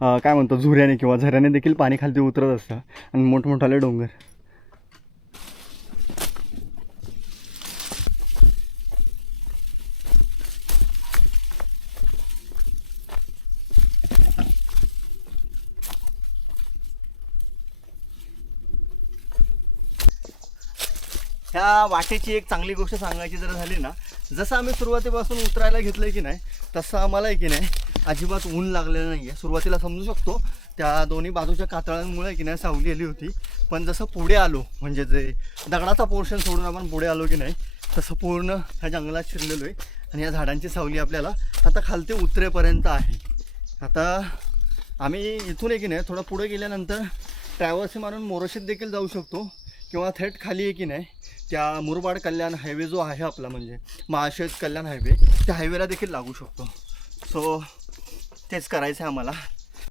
काय म्हणतो झुऱ्याने किंवा झऱ्याने देखील पाणी खालती उतरत असतं आणि मोठमोठाले डोंगर. ह्या वाटेची एक चांगली गोष्ट सांगायची जर झाली ना, जसं आम्ही सुरुवातीपासून उतरायला घेतलं की नाही तसं आम्हाला आहे की नाही अजिबात ऊन लागलेलं नाही आहे. सुरुवातीला समजू शकतो त्या दोन्ही बाजूच्या कातळांमुळे की नाही सावली आली होती, पण जसं पुढे आलो म्हणजे जे दगडाचा पोर्शन सोडून आपण पुढे आलो की नाही तसं पूर्ण ह्या जंगलात शिरलेलो आहे आणि या झाडांची सावली आपल्याला आता खालती उतरेपर्यंत आहे. आता आम्ही इथून आहे की नाही थोडं पुढे गेल्यानंतर ट्रॅव्हल्स मारून मोरशीत देखील जाऊ शकतो किंवा थेट खाली आहे की नाही त्या मुरबाड कल्याण हायवे जो आहे आपला म्हणजे महाशेज कल्याण हायवे त्या हायवेला देखील लागू शकतो. सो तेच करायचं आहे आम्हाला.